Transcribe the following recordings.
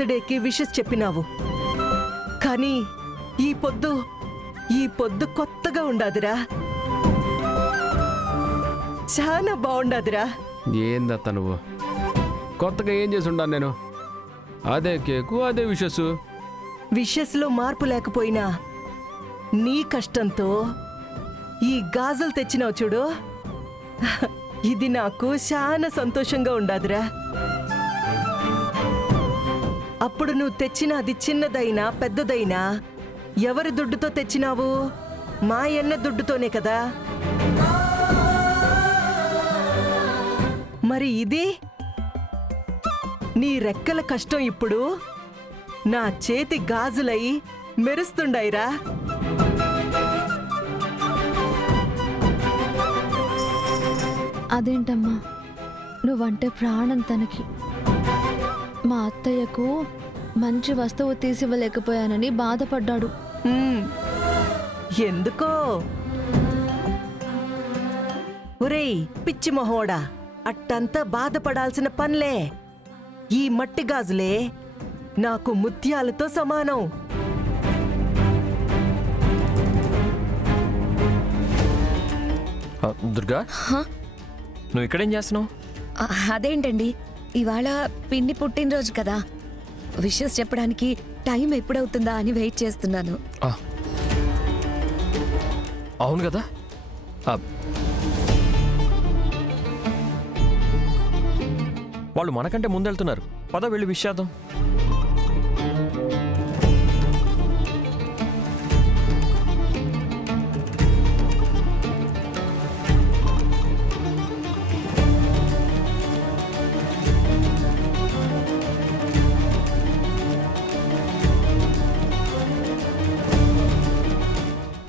బర్త్డేకి విషెస్ చెప్పినావు. కానీ ఈ పొద్దు కొత్తగా ఉండాదిరా, చాలా బాగుండాదిరా. ఏందత్త నువ్వు? కొత్తగా ఏం చేసి ఉండాను నేను? అదే కేకు, అదే విషెస్లో మార్పు లేకపోయినా నీ కష్టంతో ఈ గాజులు తెచ్చినావు చూడు, ఇది నాకు చాలా సంతోషంగా ఉండాదిరా. అప్పుడు నువ్వు తెచ్చిన అది చిన్నదైనా పెద్దదైనా ఎవరి దుడ్డుతో తెచ్చినావు? మా అన్న దుడ్డుతోనే కదా. మరి ఇది నీ రెక్కల కష్టం ఇప్పుడు నా చేతి గాజులై మెరుస్తుండయిరా. అదేంటమ్మా, నువ్వంటే ప్రాణం తనకి. మా అత్తయ్యకు మంచి వస్తువు తీసివ్వలేకపోయానని బాధపడ్డాడు. ఎందుకో? ఒరేయ్ పిచ్చి మొహోడా, అట్టంతా బాధపడాల్సిన పనిలే. ఈ మట్టి గాజులే నాకు ముత్యాలతో సమానం. దుర్గా, నువ్వు ఇక్కడేం చేస్తున్నావు? అదేంటండి, ఇవాళ పిన్ని పుట్టినరోజు కదా, విషెస్ చెప్పడానికి టైం ఎప్పుడవుతుందా అని వెయిట్ చేస్తున్నాను. అవును కదా. వాళ్ళు మనకంటే ముందెళ్తున్నారు, పద వెళ్ళి విష్ చేద్దాం.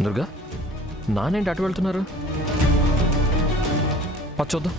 దుర్గా, నానేంటి అటు వెళ్తున్నారు? చూద్దాం.